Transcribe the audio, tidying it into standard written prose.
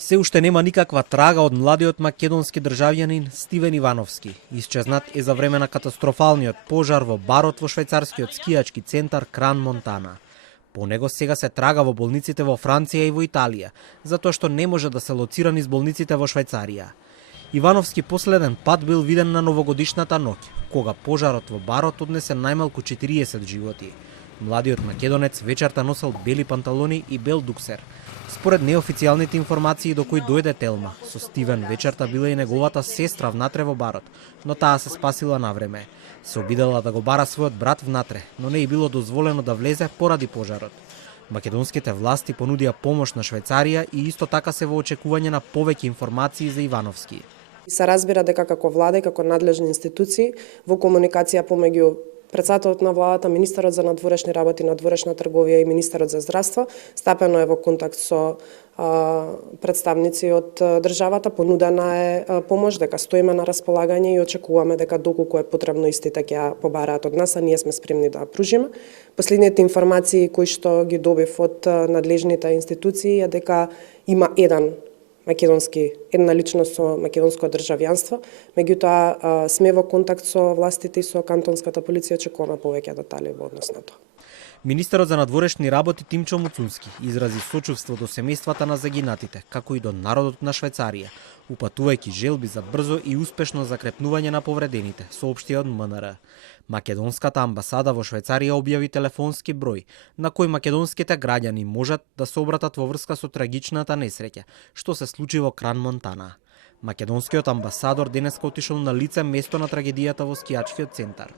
Се уште нема никаква трага од младиот македонски државјанин Стивен Ивановски. Исчезнат е за време на катастрофалниот пожар во барот во швајцарскиот скијачки центар Кран Монтана. По него сега се трага во болниците во Франција и во Италија, затоа што не може да се лоцира низ болниците во Швајцарија. Ивановски последен пат бил виден на новогодишната ноќ, кога пожарот во барот однесе најмалку 40 животи. Младиот македонец вечерта носел бели панталони и бел дуксер. Според неофицијалните информации до кои дојде Телма, со Стивен вечерта била и неговата сестра внатре во барот, но таа се спасила навреме. Се обидела да го бара својот брат внатре, но не и било дозволено да влезе поради пожарот. Македонските власти понудија помош на Швајцарија и исто така се во очекување на повеќе информации за Ивановски. Се разбира дека како влада и како надлежни институции во комуникација помеѓу председателот на владата, министерот за надворешни работи, надворешна трговија и министерот за здравство стапено е во контакт со представници од државата, понудена е помош, дека стоиме на располагање и очекуваме дека доколку е потребно истите ќе ја побараат од нас, а ние сме спремни да ја пружиме. Последните информации кои што ги добив од надлежните институции е дека има една личност со македонско државјанство, меѓутоа сме во контакт со властите и со кантонската полиција, очекуваме повеќе детали во однос на тоа. Министерот за надворешни работи Тимчо Муцунски изрази сочувство до семејствата на загинатите, како и до народот на Швајцарија, упатувајќи желби за брзо и успешно закрепнување на повредените, соопшти од МНР. Македонската амбасада во Швајцарија објави телефонски број на кој македонските граѓани можат да се обратат во врска со трагичната несреќа што се случи во Кран Монтана. Македонскиот амбасадор денеска отишол на лице место на трагедијата во скијачкиот центар.